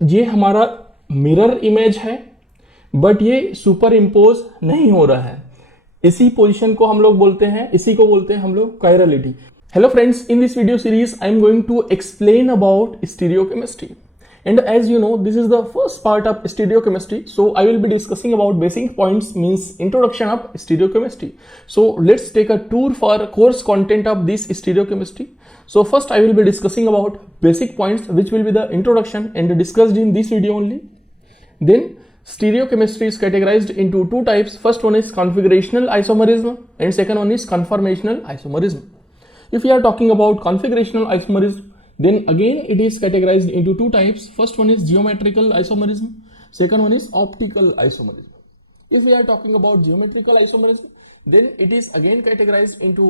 ये हमारा mirror image है, बट ये सुपर इम्पोज नहीं हो रहा है। इसी पोजीशन को हम लोग बोलते हैं, इसी को बोलते हैं हम लोग chirality. Hello friends, in this video series I am going to explain about stereochemistry, and as you know, this is the first part of stereochemistry, so I will be discussing about basic points, means introduction of stereochemistry. So let's take a tour for course content of this stereochemistry. So first I will be discussing about basic points, which will be the introduction and discussed in this video only. Then stereochemistry is categorized into two types. First one is configurational isomerism and second one is conformational isomerism. If we are talking about configurational isomerism, then again it is categorized into two types. First one is geometrical isomerism, second one is optical isomerism. If we are talking about geometrical isomerism, then it is again categorized into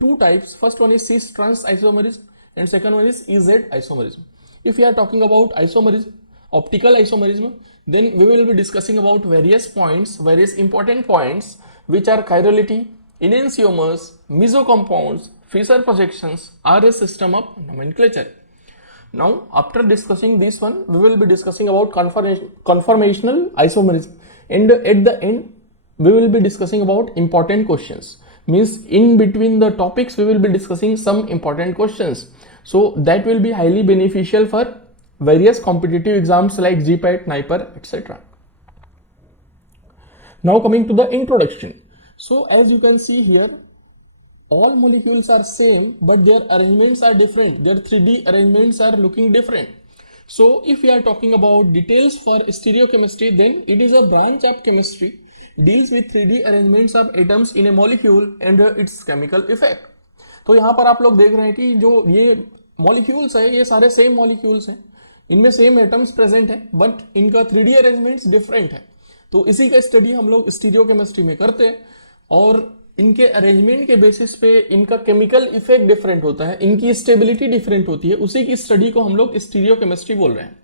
two types. First one is cis-trans isomerism and second one is EZ isomerism. If we are talking about isomerism, optical isomerism, then we will be discussing about various points, various important points, which are chirality, enantiomers, mesocompounds, Fischer projections, are a system of nomenclature. Now, after discussing this one, we will be discussing about conformational isomerism, and at the end, we will be discussing about important questions. Means in between the topics, we will be discussing some important questions. So that will be highly beneficial for various competitive exams like GPAT, NIPER, etc. Now coming to the introduction. So as you can see here, all molecules are same, but their arrangements are different. Their 3D arrangements are looking different. So if we are talking about details for stereochemistry, then it is a branch of chemistry, deals with 3D arrangements of atoms in a molecule and its chemical effect. तो यहाँ पर आप लोग देख रहे हैं कि जो ये मॉलिक्यूल्स है, ये सारे सेम मॉलिक्यूल्स हैं, इनमें सेम एटम्स प्रेजेंट है, बट इनका 3D अरेंजमेंट्स डिफरेंट है। तो इसी का स्टडी हम लोग स्टीरियोकेमिस्ट्री में करते हैं, और इनके अरेंजमेंट के बेसिस पे इनका केमिकल इफेक्ट डिफरेंट होता है, इनकी स्टेबिलिटी डिफरेंट होती है। उसी की स्टडी को हम लोग स्टीरियोकेमिस्ट्री बोल रहे हैं।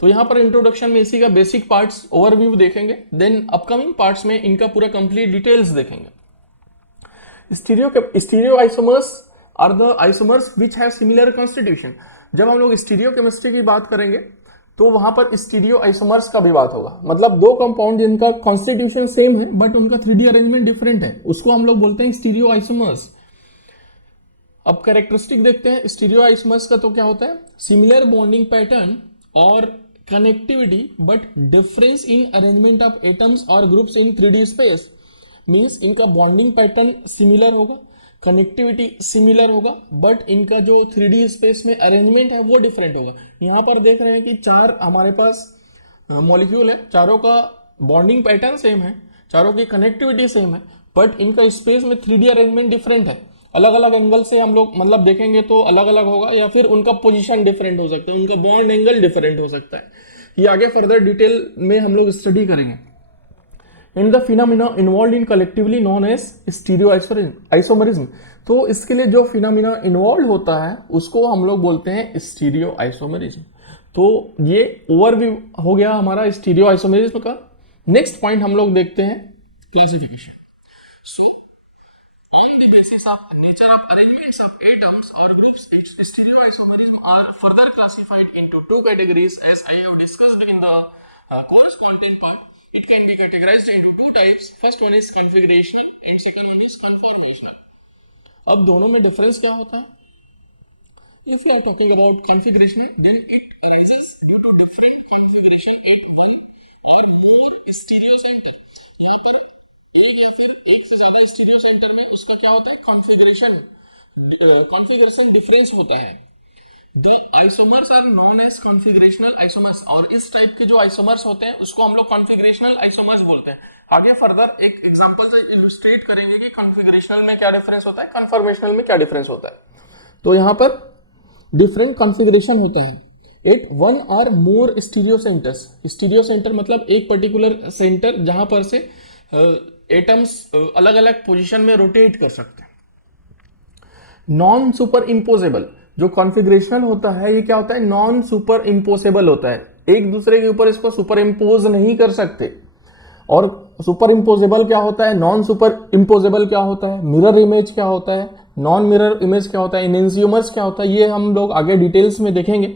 तो यहाँ पर इंट्रोडक्शन में इसी का बेसिक पार्ट्स ओवरव्यू देखेंगे, देन अपकमिंग पार्ट्स में इनका पूरा कंप्लीट डिटेल्स देखेंगे। Stereo isomers are the isomers which have similar constitution. जब हम लोग स्टीरियोकेमिस्ट्री की बात करेंगे तो वहां पर स्टीरियो आइसोमर्स का भी बात होगा, मतलब दो कंपाउंड जिनका कॉन्स्टिट्यूशन सेम है बट उनका 3D अरेंजमेंट डिफरेंट है, उसको हम लोग बोलते हैं स्टीरियो आइसोमर्स। अब कैरेक्टरिस्टिक देखते हैं स्टीरियो आइसोमर्स का। तो क्या होता है? सिमिलर बॉन्डिंग पैटर्न और connectivity but difference in arrangement of atoms और groups in 3D space. Means इनका बॉन्डिंग पैटर्न सिमिलर होगा, कनेक्टिविटी सिमिलर होगा, बट इनका जो 3D स्पेस में अरेंजमेंट है वो डिफरेंट होगा। यहाँ पर देख रहे हैं कि चार हमारे पास मॉलिक्यूल है, चारों का बॉन्डिंग पैटर्न सेम है, चारों की कनेक्टिविटी सेम है, बट इनका स्पेस में 3D अरेंजमेंट डिफरेंट है। अलग अलग एंगल से हम लोग मतलब देखेंगे तो अलग अलग होगा, या फिर उनका पोजीशन डिफरेंट हो सकता है, उनका बॉन्ड एंगल डिफरेंट हो सकता है। ये आगे फर्दर डिटेल में हम लोग स्टडी करेंगे। And the phenomena involved in collectively known as stereoisomerism. तो इसके लिए जो फिनोमिना इन्वॉल्व होता है उसको हम लोग बोलते हैं स्टीरियो आइसोमेरिज्म। तो ये ओवरव्यू हो गया हमारा स्टीरियो आइसोमेरिज्म का। नेक्स्ट पॉइंट हम लोग देखते हैं classification. So on the basis of nature of arrangements of atoms और groups, stereo isomerism are further classified into two categories as I have discussed in the course content part. It can be categorized into two types. First one is configurational and second one is conformational. अब दोनों में difference क्या होता है? If we are talking about configurational, then it arises due to different configuration at one or more stereo center. यहाँ पर एक या फिर एक से ज्यादा स्टीरियो सेंटर में उसका क्या होता है? कॉन्फ़िगरेशन डिफरेंस होता है। The isomers are known as configurational isomers, और इस टाइप के जो आइसोमर्स होते हैं उसको हम लोग configurational isomers बोलते हैं। आगे फर्दर एक एग्जांपल से इलस्ट्रेट करेंगे कि configurational में क्या डिफरेंस होता है, conformational में क्या डिफरेंस होता है। तो यहाँ पर डिफरेंट कॉन्फ़िगरेशन होता है eight one or more stereo centres. Stereo centre मतलब एक पर्टिकुलर सेंटर जहां पर से एटम्स अलग अलग पोजिशन में रोटेट कर सकते हैं। नॉन सुपर इम्पोजेबल जो कॉन्फ़िगरेशनल होता है, ये क्या होता है? नॉन सुपर इम्पोजेबल होता है, एक दूसरे के ऊपर इसको सुपर इम्पोज नहीं कर सकते। और सुपर इम्पोजेबल क्या होता है, नॉन सुपर इम्पोजेबल क्या होता है, मिरर इमेज क्या होता है, नॉन मिरर इमेज क्या होता है, एनेंशियोमर्स क्या होता है, ये हम लोग आगे डिटेल्स में देखेंगे।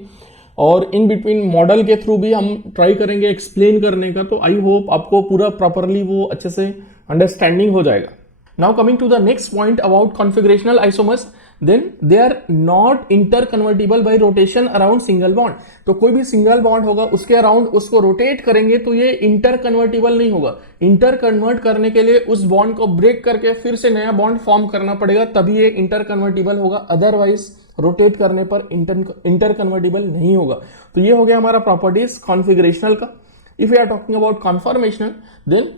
और इन बिटवीन मॉडल के थ्रू भी हम ट्राई करेंगे एक्सप्लेन करने का। तो आई होप आपको पूरा प्रॉपरली वो अच्छे से अंडरस्टैंडिंग हो जाएगा। Now coming to the next point about configurational isomers, then they are not interconvertible by rotation around single bond. तो कोई भी सिंगल बॉन्ड होगा उसके अराउंड उसको रोटेट करेंगे तो ये इंटरकन्वर्टिबल नहीं होगा। इंटर कन्वर्ट करने के लिए उस बॉन्ड को ब्रेक करके फिर से नया बॉन्ड फॉर्म करना पड़ेगा, तभी ये इंटरकन्वर्टिबल होगा, अदरवाइज रोटेट करने पर इंटरकन्वर्टिबल नहीं होगा। तो ये हो गया हमारा प्रॉपर्टीज कॉन्फिगरेशनल का। If you are talking about conformational, then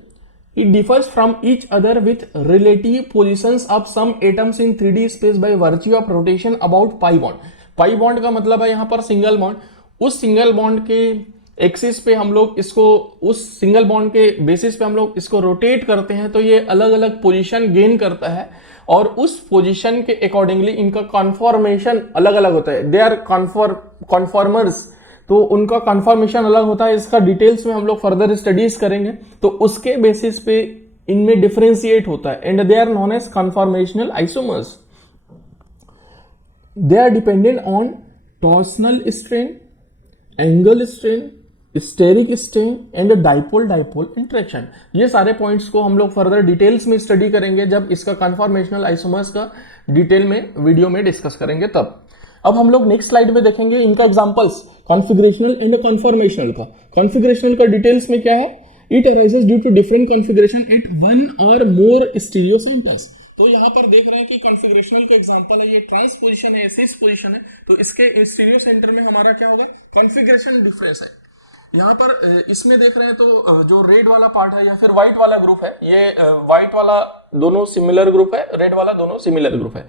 it differs from each other with relative positions of some atoms in 3D space by virtue of rotation about pi bond। Pi bond का मतलब है यहां पर single bond. उस single bond के axis पे हम लोग इसको, उस सिंगल बॉन्ड के बेसिस पे हम लोग इसको रोटेट करते हैं तो ये अलग अलग पोजीशन गेन करता है और उस पोजीशन के अकॉर्डिंगली इनका कॉन्फॉर्मेशन अलग अलग होता है। दे आर कॉन्फॉर्मर्स, तो उनका कन्फर्मेशन अलग होता है। इसका डिटेल्स में हम लोग फर्दर स्टडीज करेंगे, तो उसके बेसिस पे इनमें डिफरेंशिएट होता है। And they are known as conformational isomers. They are dependent on torsional strain, angle strain, steric strain and dipole dipole interaction. ये सारे पॉइंट्स को हम लोग फर्दर डिटेल्स में स्टडी करेंगे जब इसका कन्फॉर्मेशनल आइसोमर्स का डिटेल में वीडियो में डिस्कस करेंगे तब। अब हम लोग नेक्स्ट स्लाइड में देखेंगे इनका एग्जांपल्स कॉन्फिगरेशनल एंड कॉन्फॉर्मेशनल का। कॉन्फिगरेशनल का डिटेल्स में क्या है, it arises due to different configuration at one or more stereo centres. तो यहाँ पर देख रहे हैं कि कॉन्फिगरेशनल का एग्जांपल है, ये ट्रांस पोजीशन है, सिस पोजीशन है, तो इसके स्टीरियो सेंटर में हमारा क्या होगा, कॉन्फिगरेशन डिफरेंस है। यहाँ पर इसमें देख रहे हैं तो जो रेड वाला पार्ट है या फिर व्हाइट वाला ग्रुप है, ये व्हाइट वाला दोनों सिमिलर ग्रुप है, रेड वाला दोनों सिमिलर ग्रुप है।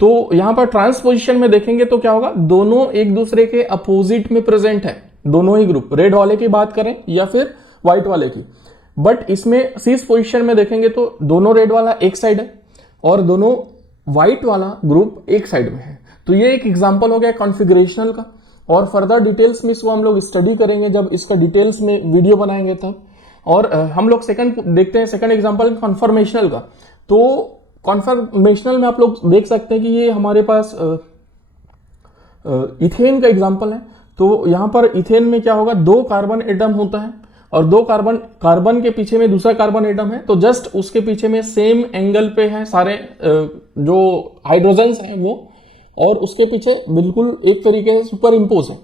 तो यहां पर ट्रांसपोजिशन में देखेंगे तो क्या होगा, दोनों एक दूसरे के अपोजिट में प्रेजेंट है, दोनों ही ग्रुप, रेड वाले की बात करें या फिर व्हाइट वाले की। बट इसमें सिस पोजीशन में देखेंगे तो दोनों रेड वाला एक साइड है और दोनों व्हाइट वाला ग्रुप एक साइड में है। तो ये एक एग्जांपल हो गया कॉन्फिगरेशनल का, और फर्दर डिटेल्स में इसको हम लोग स्टडी करेंगे जब इसका डिटेल्स में वीडियो बनाएंगे तब। और हम लोग सेकंड देखते हैं, सेकंड एग्जांपल कॉन्फॉर्मेशनल का। तो कॉन्फॉर्मेशनल में आप लोग देख सकते हैं कि ये हमारे पास इथेन का एग्जांपल है। तो यहां पर इथेन में क्या होगा, दो कार्बन एटम होता है और दो कार्बन के पीछे में दूसरा कार्बन एटम है, तो जस्ट उसके पीछे में सेम एंगल पे है सारे जो हाइड्रोजन्स हैं वो, और उसके पीछे बिल्कुल एक तरीके से सुपर इम्पोज है।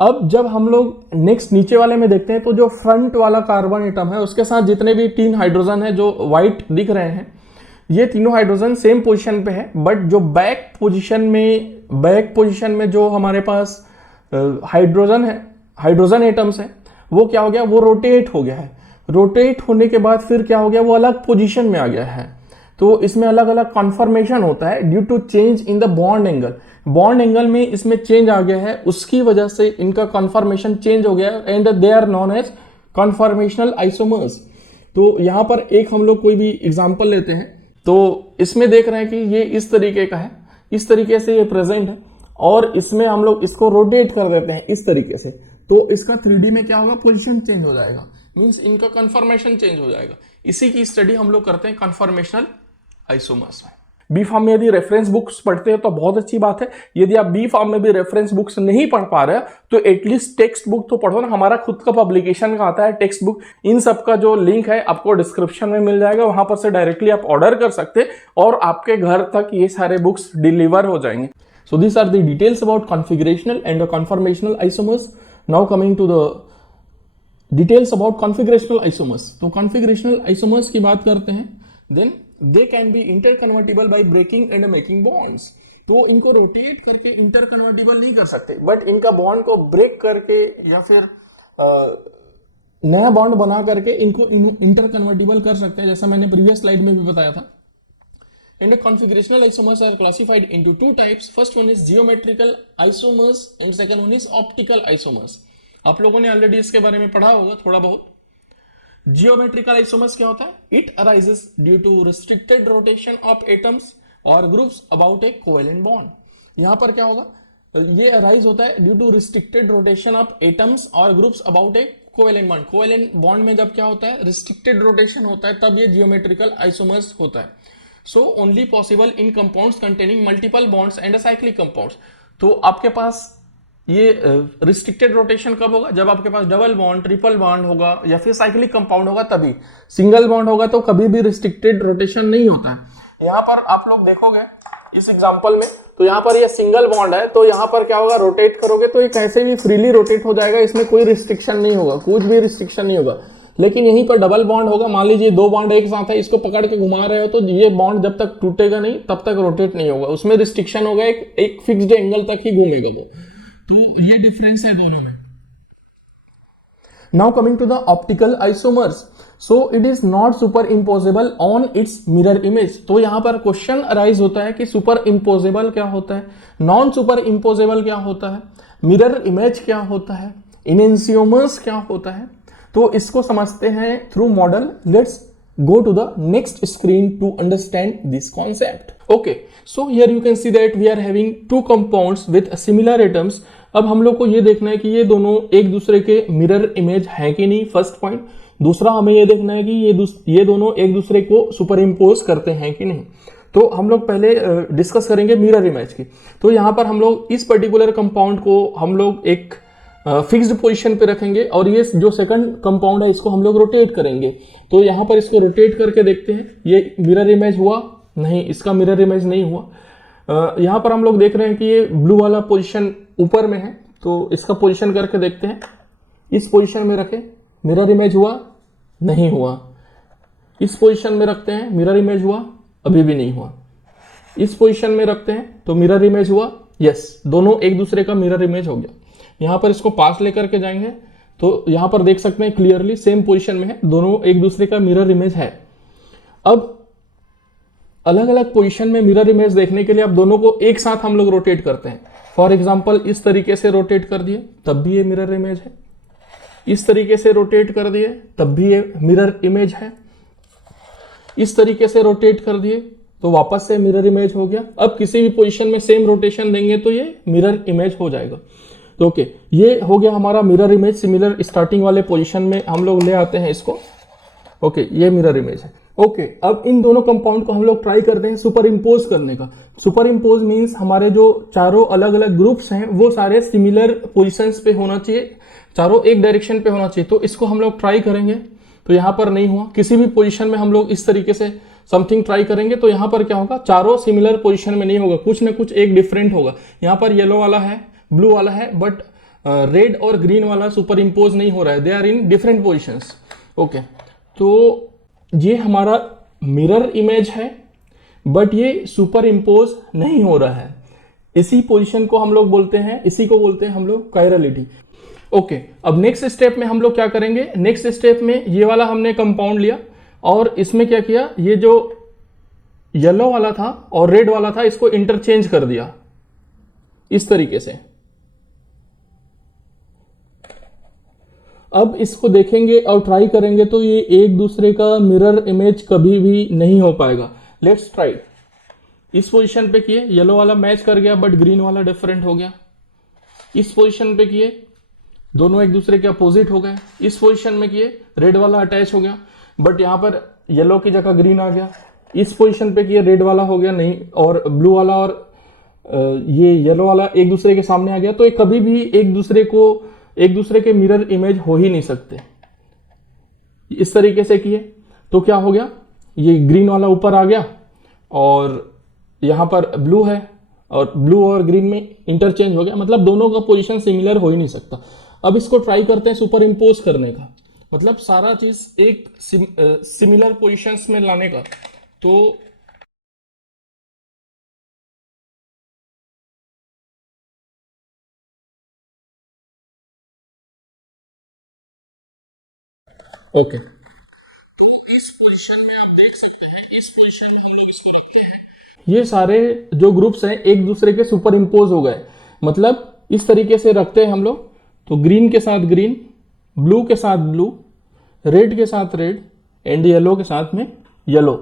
अब जब हम लोग नेक्स्ट नीचे वाले में देखते हैं तो जो फ्रंट वाला कार्बन एटम है उसके साथ जितने भी 3 हाइड्रोजन है जो व्हाइट दिख रहे हैं, ये तीनों हाइड्रोजन सेम पोजीशन पे है। बट जो बैक पोजीशन में जो हमारे पास हाइड्रोजन है, हाइड्रोजन एटम्स है, वो क्या हो गया, वो रोटेट हो गया है। रोटेट होने के बाद फिर क्या हो गया, वो अलग पोजीशन में आ गया है। तो इसमें अलग अलग कॉन्फॉर्मेशन होता है due to change in the bond angle. Bond angle में इसमें चेंज आ गया है, उसकी वजह से इनका कॉन्फॉर्मेशन चेंज हो गया है and they are known as conformational isomers. तो यहां पर एक हम लोग कोई भी एग्जांपल लेते हैं, तो इसमें देख रहे हैं कि ये इस तरीके का है, इस तरीके से ये प्रेजेंट है, और इसमें हम लोग इसको रोटेट कर देते हैं इस तरीके से, तो इसका 3D में क्या होगा, पोजीशन चेंज हो जाएगा, मींस इनका कन्फॉर्मेशन चेंज हो जाएगा। इसी की स्टडी हम लोग करते हैं कन्फॉर्मेशनल आइसोमर्स में। बी फार्म में यदि रेफरेंस बुक्स पढ़ते हैं तो बहुत अच्छी बात है। यदि आप बी फार्म में भी रेफरेंस बुक्स नहीं पढ़ पा रहे तो एटलीस्ट टेक्स्ट बुक तो पढ़ो ना। हमारा खुद का पब्लिकेशन का आता है टेक्स्ट बुक, इन सब का जो लिंक है आपको डिस्क्रिप्शन में मिल जाएगा, वहां पर से डायरेक्टली आप ऑर्डर कर सकते हैं और आपके घर तक ये सारे बुक्स डिलीवर हो जाएंगे। So this are the details about configurational and conformational isomers. Now coming to the details about configurational isomers. तो कॉन्फिगरेशनल आइसोमर्स की बात करते हैं, then they can be interconvertible by breaking and making bonds. तो इनको rotate करके इंटरकन्वर्टिबल नहीं कर सकते, बट इनका बॉन्ड को ब्रेक करके या फिर नया बॉन्ड बना करके इनको इंटरकन्वर्टिबल कर सकते हैं, जैसा मैंने प्रीवियस स्लाइड में भी बताया था। And the configurational isomers are classified into two types. First one is geometrical isomers and second one is optical isomers. आप लोगों ने ऑलरेडी इसके बारे में पढ़ा होगा थोड़ा बहुत। जियोमेट्रिकल आइसोमर्स क्या होता है? It arises due to restricted rotation of atoms और groups about a covalent bond. यहां पर क्या होगा, ये अराइज होता है due to restricted rotation of atoms और groups about a covalent bond. Covalent bond में जब क्या होता है, रिस्ट्रिक्टेड रोटेशन होता है, तब ये जियोमेट्रिकल आइसोमर्स होता है। So only possible in compounds containing multiple bonds and cyclic compounds. तो आपके पास ये रिस्ट्रिक्टेड रोटेशन कब होगा? जब आपके पास डबल बॉन्ड, ट्रिपल बॉन्ड होगा या फिर साइक्लिक कंपाउंड होगा तभी। सिंगल बॉन्ड होगा तो कभी भी रिस्ट्रिक्टेड रोटेशन नहीं होता है। यहाँ पर आप लोग देखोगे इस एग्जांपल में, तो यहाँ पर ये सिंगल बॉन्ड है, तो यहाँ पर क्या होगा, रोटेट करोगे तो ये कैसे भी फ्रीली रोटेट हो जाएगा, इसमें कोई रिस्ट्रिक्शन नहीं होगा, कुछ भी रिस्ट्रिक्शन नहीं होगा। लेकिन यहीं पर डबल बॉन्ड होगा, मान लीजिए दो बॉन्ड एक साथ है, इसको पकड़ के घुमा रहे हो तो ये बॉन्ड जब तक टूटेगा नहीं तब तक रोटेट नहीं होगा, उसमें रिस्ट्रिक्शन होगा, एक फिक्स्ड एंगल तक ही घूमेगा वो। तो ये डिफरेंस है दोनों में। Now coming to the optical isomers, so it is not superimposable on its mirror image. तो यहां पर क्वेश्चन अराइज होता है कि सुपर इम्पोजेबल क्या होता है, नॉन सुपर इम्पोजेबल क्या होता है, मिरर इमेज क्या होता है, इनेंसियोमर्स क्या होता है। तो इसको समझते हैं through model. Let's go to the next screen to understand this concept. Okay, so here you can see that we are having two compounds with similar atoms. अब हम लोग को ये देखना है कि ये दोनों एक दूसरे के मिरर इमेज है कि नहीं, फर्स्ट पॉइंट। दूसरा हमें ये देखना है कि ये दोनों एक दूसरे को सुपर इम्पोज करते हैं कि नहीं। तो हम लोग पहले डिस्कस करेंगे मिरर इमेज की। तो यहाँ पर हम लोग इस पर्टिकुलर कंपाउंड को हम लोग एक फिक्स्ड पोजीशन पे रखेंगे और ये जो सेकंड कंपाउंड है इसको हम लोग रोटेट करेंगे। तो यहाँ पर इसको रोटेट करके देखते हैं, ये मिरर इमेज हुआ नहीं, इसका मिरर इमेज नहीं हुआ। यहाँ पर हम लोग देख रहे हैं कि ये ब्लू वाला पोजीशन ऊपर में है, तो इसका पोजीशन करके देखते हैं। इस पोजीशन में रखें, मिरर इमेज हुआ नहीं हुआ। इस पोजीशन में रखते हैं, मिरर इमेज हुआ अभी भी नहीं हुआ। इस पोजीशन में रखते हैं तो मिरर इमेज हुआ, यस, दोनों एक दूसरे का मिरर इमेज हो गया। यहां पर इसको पास लेकर के जाएंगे तो यहां पर देख सकते हैं क्लियरली सेम पोजीशन में है, दोनों एक दूसरे का मिरर इमेज है। अब अलग अलग पोजीशन में मिरर इमेज देखने के लिए अब दोनों को एक साथ हम लोग रोटेट करते हैं। फॉर एग्जांपल इस तरीके से रोटेट कर दिए तब भी ये मिरर इमेज है, इस तरीके से रोटेट कर दिए तब भी ये मिरर इमेज है, इस तरीके से रोटेट कर दिए तो वापस से मिरर इमेज हो गया। अब किसी भी पोजीशन में सेम रोटेशन देंगे तो ये मिरर इमेज हो जाएगा। तो ओके, ये हो गया हमारा मिरर इमेज। सिमिलर स्टार्टिंग वाले पोजीशन में हम लोग ले आते हैं इसको। ओके, ये मिरर इमेज है। ओके, अब इन दोनों कंपाउंड को हम लोग ट्राई करते हैं सुपर इम्पोज करने का। सुपर इम्पोज मीन्स हमारे जो चारों अलग अलग ग्रुप्स हैं वो सारे सिमिलर पोजिशंस पे होना चाहिए, चारों एक डायरेक्शन पे होना चाहिए। तो इसको हम लोग ट्राई करेंगे, तो यहाँ पर नहीं हुआ। किसी भी पोजीशन में हम लोग इस तरीके से समथिंग ट्राई करेंगे तो यहाँ पर क्या होगा, चारों सिमिलर पोजीशन में नहीं होगा, कुछ ना कुछ एक डिफरेंट होगा। यहाँ पर येलो वाला है, ब्लू वाला है, बट रेड और ग्रीन वाला सुपर इम्पोज नहीं हो रहा है, they are in different positions. Okay, तो ये हमारा मिरर इमेज है बट ये सुपर इम्पोज नहीं हो रहा है। इसी पोजीशन को हम लोग बोलते हैं, इसी को बोलते हैं हम लोग कायरलिटी। ओके, अब नेक्स्ट स्टेप में हम लोग क्या करेंगे, नेक्स्ट स्टेप में ये वाला हमने कंपाउंड लिया और इसमें क्या किया, ये जो येलो वाला था और रेड वाला था इसको इंटरचेंज कर दिया इस तरीके से। अब इसको देखेंगे और ट्राई करेंगे तो ये एक दूसरे का मिरर इमेज कभी भी नहीं हो पाएगा। Let's try. इस पोजीशन पे किए, येलो वाला मैच कर गया बट ग्रीन वाला डिफरेंट हो गया। इस पोजीशन पे किए, दोनों एक दूसरे के अपोजिट हो गए। इस पोजीशन में किए, रेड वाला अटैच हो गया बट यहाँ पर येलो की जगह ग्रीन आ गया। इस पोजीशन पे किए, रेड वाला हो गया नहीं, और ब्लू वाला और ये येलो वाला एक दूसरे के सामने आ गया। तो ये कभी भी एक दूसरे के मिरर इमेज हो ही नहीं सकते। इस तरीके से किए तो क्या हो गया, ये ग्रीन वाला ऊपर आ गया और यहां पर ब्लू है और ब्लू और ग्रीन में इंटरचेंज हो गया, मतलब दोनों का पोजीशन सिमिलर हो ही नहीं सकता। अब इसको ट्राई करते हैं सुपर इम्पोज करने का, मतलब सारा चीज एक सिमिलर पोजीशंस में लाने का। तो ओके, तो इस पोजीशन में आप देख सकते हैं, इस पोजीशन में हम लोग इसको रखते हैं, ये सारे जो ग्रुप्स हैं एक दूसरे के सुपर इम्पोज हो गए। मतलब इस तरीके से रखते हैं हम लोग, तो ग्रीन के साथ ग्रीन, ब्लू के साथ ब्लू, रेड के साथ रेड एंड येलो के साथ में येलो।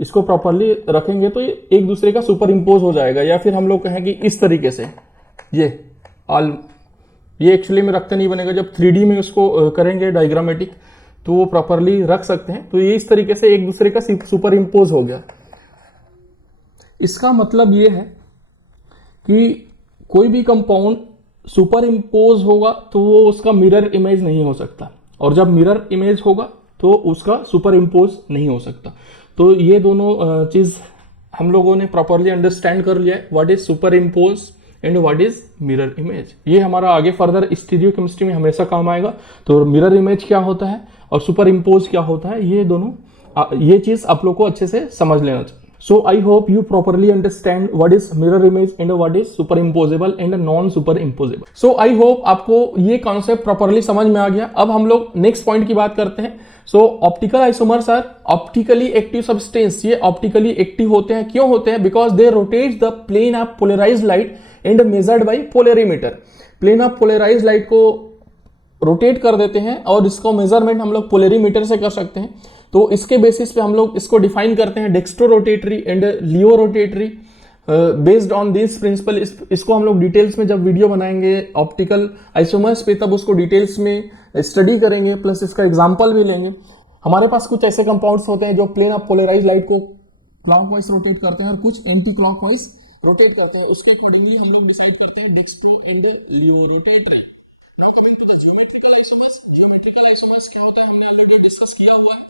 इसको प्रॉपरली रखेंगे तो ये एक दूसरे का सुपर इम्पोज हो जाएगा। या फिर हम लोग कहें कि इस तरीके से ये एक्चुअली में रखते नहीं बनेगा, जब 3D में उसको करेंगे डायग्रामेटिक तो वो प्रॉपरली रख सकते हैं। तो ये इस तरीके से एक दूसरे का सुपर इम्पोज हो गया। इसका मतलब ये है कि कोई भी कंपाउंड सुपर इम्पोज होगा तो वो उसका मिरर इमेज नहीं हो सकता, और जब मिरर इमेज होगा तो उसका सुपर इम्पोज नहीं हो सकता। तो ये दोनों चीज हम लोगों ने प्रॉपरली अंडरस्टैंड कर लिया है, what is super impose and what is mirror image. ये हमारा आगे फर्दर स्टीरियो केमिस्ट्री में हमेशा काम आएगा। तो मिरर इमेज क्या होता है और सुपर इम्पोज क्या होता है, ये दोनों ये चीज आप लोग को अच्छे से समझ लेना चाहिए। So I hope you properly understand what is mirror image and what is superimposable and non superimposable. So I hope आपको ये कॉन्सेप्ट प्रॉपरली समझ में आ गया। अब हम लोग नेक्स्ट पॉइंट की बात करते हैं। So optical isomers are optically active substance. ये ऑप्टिकली एक्टिव होते हैं, क्यों होते हैं? Because they rotate the plane of polarised light and measured by polarimeter. Plane of polarised light को रोटेट कर देते हैं और इसको मेजरमेंट हम लोग पोलरीमीटर से कर सकते हैं। तो इसके बेसिस पे हम लोग इसको डिफाइन करते हैं dextro rotatory and laevo rotatory. Based on this principle इसको हम लोग डिटेल्स में जब वीडियो बनाएंगे ऑप्टिकल आइसोमर्स पे, तब उसको डिटेल्स में स्टडी करेंगे, प्लस इसका एग्जांपल भी लेंगे। हमारे पास कुछ ऐसे कंपाउंड्स होते हैं जो प्लेन ऑफ पोलराइज्ड लाइट को क्लॉकवाइज रोटेट करते हैं और कुछ एंटी क्लॉकवाइज रोटेट करते हैं। उसके अकॉर्डिंगली हम लोग डिसाइड करते हैं dextro and laevo rotatory. Discuss किया हुआ है।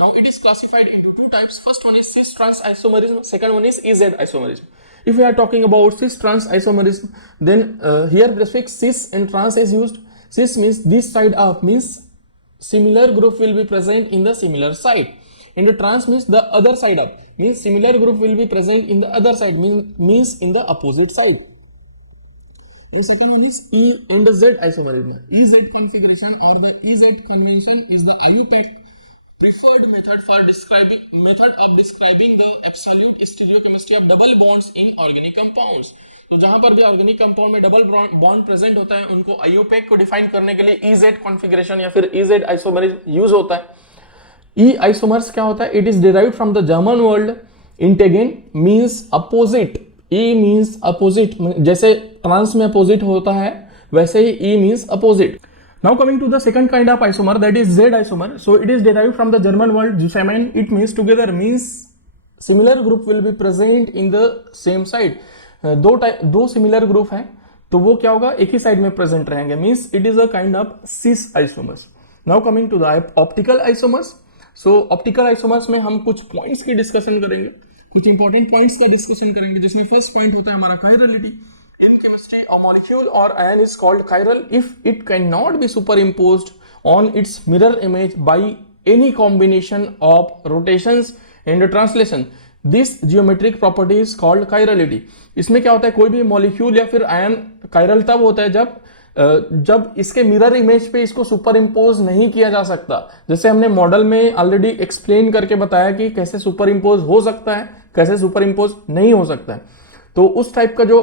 Now it is classified into two types. First one is cis trans isomerism. Second one is EZ isomerism. If we are talking about cis trans isomerism, then here prefix cis and trans is used. Cis means this side up, means similar group will be present in the similar side. And the trans means the other side up, means similar group will be present in the other side, means in the opposite side. The second one is E and Z isomerism. EZ configuration or the EZ convention is the IUPAC preferred method of describing the absolute stereochemistry of double bonds in organic compounds. तो जहां पर भी organic compound में double bond present होता है, उनको IUPAC को define करने के लिए EZ कॉन्फ़िगरेशन या फिर EZ आइसोमरिज्म यूज होता है। ई आइसोमर्स क्या होता है? It is derived from the German word इंटेगेन, means opposite. E means opposite, जैसे ट्रांस में अपोजिट होता है वैसे ही E means opposite. Now coming to the second kind of isomer, that is Z isomer. So it is derived from the German word zusammen. It means together, means similar group will be present in the same side. दो similar group हैं तो वो क्या होगा? एक ही side में present रहेंगे, means it is a kind of cis isomers. Now coming to the optical isomers. So optical isomers में हम कुछ पॉइंट्स की डिस्कशन करेंगे, कुछ इंपॉर्टेंट पॉइंट्स का डिस्कशन करेंगे, जिसमें फर्स्ट पॉइंट होता है हमारा chirality. In chemistry, a molecule or ion is called chiral if it cannot be superimposed on its mirror image by any combination of rotations and translation. This geometric property is called chirality. इसमें क्या होता है? कोई भी molecule या फिर ion chiral तब होता है जब इसके मिरर इमेज पे इसको सुपर इम्पोज नहीं किया जा सकता। जैसे हमने मॉडल में ऑलरेडी एक्सप्लेन करके बताया कि कैसे सुपर इम्पोज हो सकता है, कैसे सुपर इम्पोज नहीं हो सकता है। तो उस टाइप का जो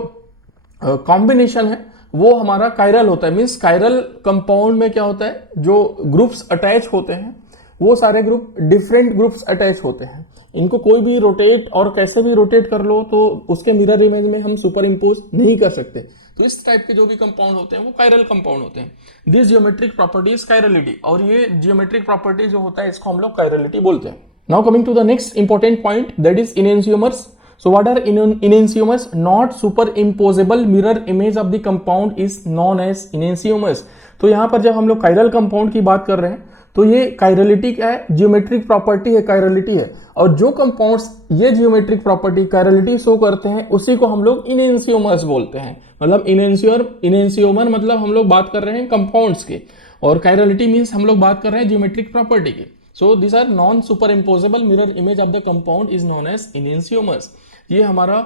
कॉम्बिनेशन है वो हमारा कायरल होता है। मींस कायरल कंपाउंड में क्या होता है? जो ग्रुप्स अटैच होते हैं वो सारे ग्रुप डिफरेंट ग्रुप्स अटैच होते हैं। इनको कोई भी रोटेट और कैसे भी रोटेट कर लो तो उसके मिरर इमेज में हम सुपर इम्पोज नहीं कर सकते। तो इस टाइप के जो भी कंपाउंड होते हैं वो कायरल कंपाउंड होते हैं। This geometric property is chirality, और ये जियोमेट्रिक प्रॉपर्टी जो होता है इसको हम लोग कायरलिटी बोलते हैं। Now coming to the next important point, that is enantiomers. So what are enantiomers? Not superimposable mirror image of the compound is known as enantiomers. तो यहाँ पर जब हम लोग कायरल कंपाउंड की बात कर रहे हैं तो ये कायरलिटी क्या है? जियोमेट्रिक प्रॉपर्टी है, कायरलिटी है। और जो कंपाउंड्स ये जियोमेट्रिक प्रॉपर्टी कायरलिटी शो करते हैं उसी को हम लोग इनेंशियोमर्स बोलते हैं। मतलब इनेंशियोमर मतलब हम लोग बात कर रहे हैं कंपाउंड्स के, और कायरलिटी मीन्स हम लोग बात कर रहे हैं जियोमेट्रिक प्रॉपर्टी के। So this are non superimposable mirror image of the compound is known as enantiomers. ये हमारा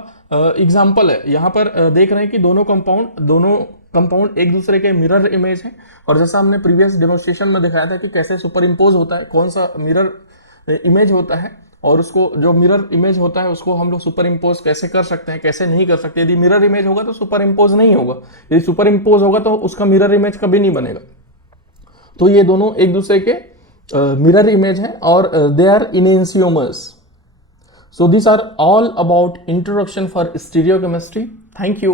एग्जाम्पल है। यहाँ पर देख रहे हैं कि दोनों कंपाउंड एक दूसरे के मिरर इमेज हैं, और जैसा हमने प्रीवियस डेमोन्स्ट्रेशन में दिखाया था कि कैसे सुपर इम्पोज होता है, कौन सा मिरर इमेज होता है, और उसको जो मिरर इमेज होता है उसको हम लोग सुपर इम्पोज कैसे कर सकते हैं, कैसे नहीं कर सकते। यदि मिरर इमेज होगा तो सुपर इम्पोज नहीं होगा, यदि सुपर इम्पोज होगा तो उसका मिरर इमेज कभी नहीं बनेगा। तो ये दोनों एक दूसरे के मिरर इमेज हैं और they are enantiomers. So these are all about introduction for stereochemistry. Thank you.